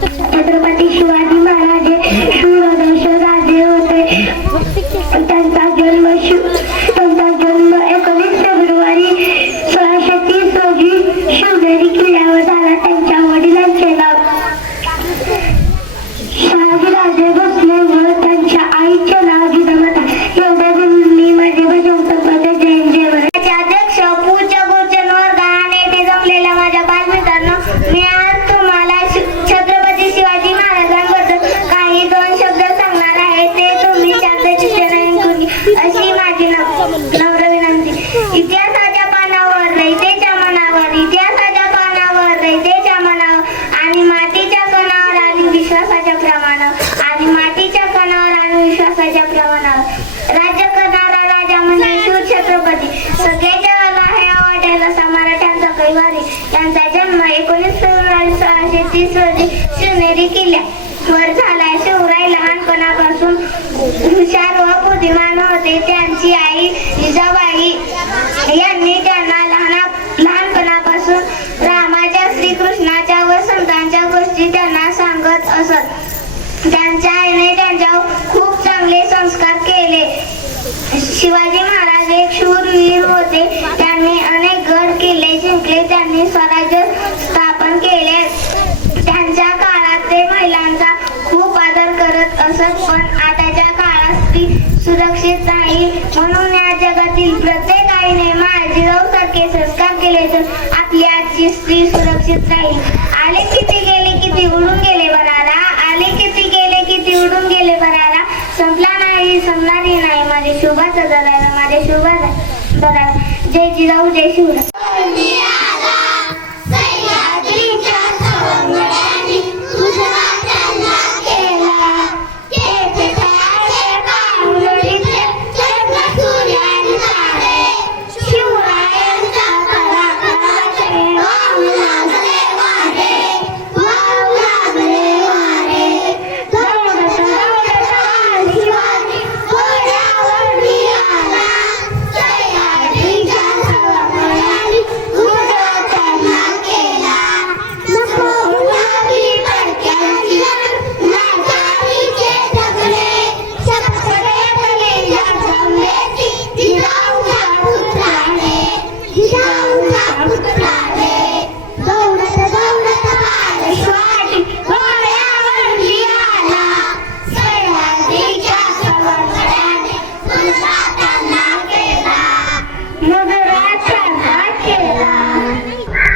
छत्रपती शिवाजी महाराज हे शूरदर्श राजे होते. त्यांचा जन्म 19 फेब्रुवारी 1630 रोजी शिवनेरी किल्ल्यावर झाला. त्यांच्या वडिलांचे नाव शहाजीराजे भोसले व त्यांच्या आईचे नाव जिजामाता. एवढ्या मी माझे भजन संपदे जैन जेवण. अध्यक्ष पूज्य गुरुजन वर्ग आणि येथे जमलेल्या माझ्या बालमित्रांनो, मी आज तुम्हाला छत्रपती शिवाजी महाराजांबद्दल काही दोन शब्द सांगणार आहे. ते तुम्ही शांतचित्ताने ऐकून घ्या अशी माझी नम्र विनंती. इतिहासाच्या पानावर रयतेच्या मनावर, इतिहासाच्या पानावर रयतेच्या मनावर आणि मातीच्या कणावर आणि विश्वासाच्या प्रमाणावर, आणि मातीच्या कणावर आणि विश्वासाच्या प्रमाणावर राज्य करणारा राजा म्हणजे शिव छत्रपती. सगळे जगाला हे आवडेल असा मराठ्यांचा कैवारी. त्यांचा जन्म 19 फेब्रुवारी 1630 रोजी शिवनेरी किल्ल्यावर झाला. शिवराय लहानपणापासून हुशार व बुद्धिमान होते. त्यांची आई जिजाबाई यांनी त्यांना लहानपणापासून रामाच्या, श्रीकृष्णाच्या व संतांच्या गोष्टी त्यांना सांगत असत. त्यांच्या आईने त्यांच्यावर खूप चांगले संस्कार केले. शिवाजी महाराज एक शूरवीर होते. त्यांनी अनेक गड किल्ले जिंकले. त्यांनी स्वराज्य स्थापन केले. त्यांच्या काळात ते महिलांचा खूप आदर करत असत. पण आताच्या काळात स्त्री सुरक्षित नाही, म्हणून या जगातील प्रत्येक आईने माझीरावसारखे संस्कार केले तर आपली आजची स्त्री सुरक्षित राहील. आले किती गेले किती उडून गेले बरारा, आले किती गेले किती उडून गेले बरारा, संपला नाही संपणारी नाही माझे शोभाचा दरारा, माझे शोभाचा दरारा. जय जिजाऊ जय शिवराय.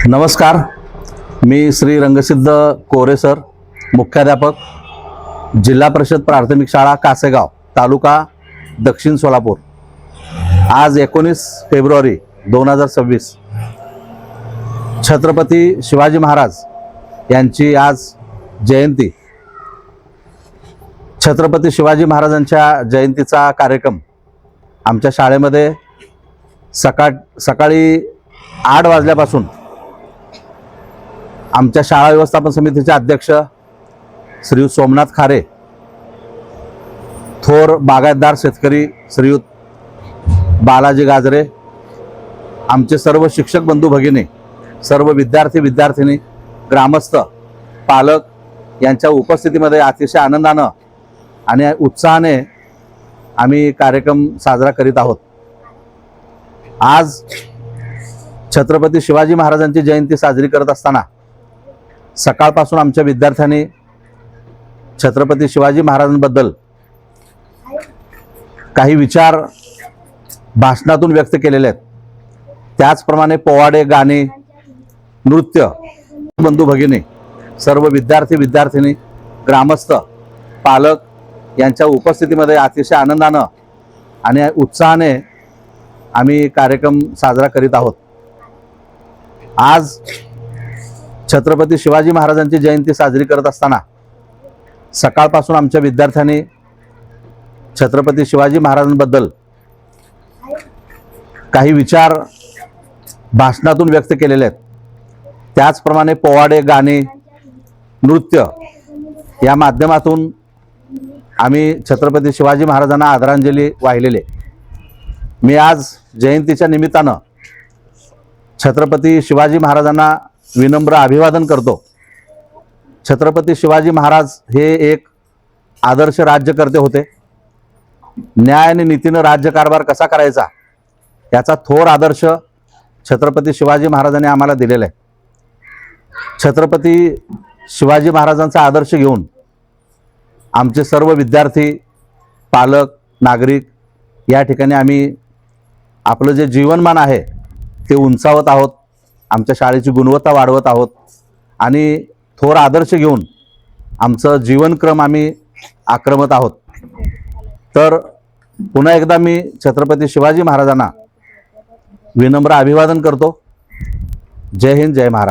नमस्कार, मी श्री रंगसिद्ध कोरे सर, मुख्याध्यापक, जिल्हा परिषद प्राथमिक शाळा कासेगाव, तालुका दक्षिण सोलापूर. आज 19 फेब्रुवारी 2026 छत्रपती शिवाजी महाराज यांची आज जयंती. छत्रपती शिवाजी महाराजांच्या जयंतीचा कार्यक्रम आमच्या शाळेमध्ये सकाळी 8 वाजल्यापासून आमच्या शाळा व्यवस्थापन समितीचे अध्यक्ष श्रीयुत सोमनाथ खारे, थोर बागायतदार शेतकरी श्रीयुत बालाजी गाजरे, आमचे सर्व शिक्षक बंधू भगिनी, सर्व विद्यार्थी विद्यार्थिनी, ग्रामस्थ, पालक यांच्या उपस्थितीमध्ये अतिशय आनंदानं आणि उत्साहाने आम्ही कार्यक्रम साजरा करीत आहोत. आज छत्रपती शिवाजी महाराजांची जयंती साजरी करत असताना सकाळपासून आमच्या विद्यार्थ्यांनी छत्रपती शिवाजी महाराजांबद्दल काही विचार भाषणातून व्यक्त केलेले आहेत. त्याचप्रमाणे पोवाडे, गाणे, नृत्य, बंधू भगिनी, सर्व विद्यार्थी विद्यार्थिनी, ग्रामस्थ, पालक यांच्या उपस्थितीमध्ये अतिशय आनंदानं आणि उत्साहाने आम्ही कार्यक्रम साजरा करीत आहोत. आज छत्रपती शिवाजी महाराजांची जयंती साजरी करत असताना सकाळपासून आमच्या विद्यार्थ्यांनी छत्रपती शिवाजी महाराजांबद्दल काही विचार भाषणातून व्यक्त केलेले आहेत. त्याचप्रमाणे पोवाडे, गाणे, नृत्य या माध्यमातून आम्ही छत्रपती शिवाजी महाराजांना आदरांजली वाहिलेली. मी आज जयंतीच्या निमित्तानं छत्रपती शिवाजी महाराजांना विनम्र अभिवादन करतो. छत्रपती शिवाजी महाराज हे एक आदर्श राज्यकर्ते होते. न्याय आणि नीतीनं राज्यकारभार कसा करायचा याचा थोर आदर्श छत्रपती शिवाजी महाराजांनी आम्हाला दिलेला आहे. छत्रपती शिवाजी महाराजांचा आदर्श घेऊन आमचे सर्व विद्यार्थी, पालक, नागरिक या ठिकाणी आम्ही आपलं जे जीवनमान आहे ते उंचावत आहोत. आमच्या शाळेची गुणवत्ता वाढवत आहोत आणि थोर आदर्श घेऊन आमचं जीवनक्रम आम्ही आक्रमत आहोत. तर पुन्हा एकदा मी छत्रपती शिवाजी महाराजांना विनम्र अभिवादन करतो. जय हिंद, जय महाराष्ट्र.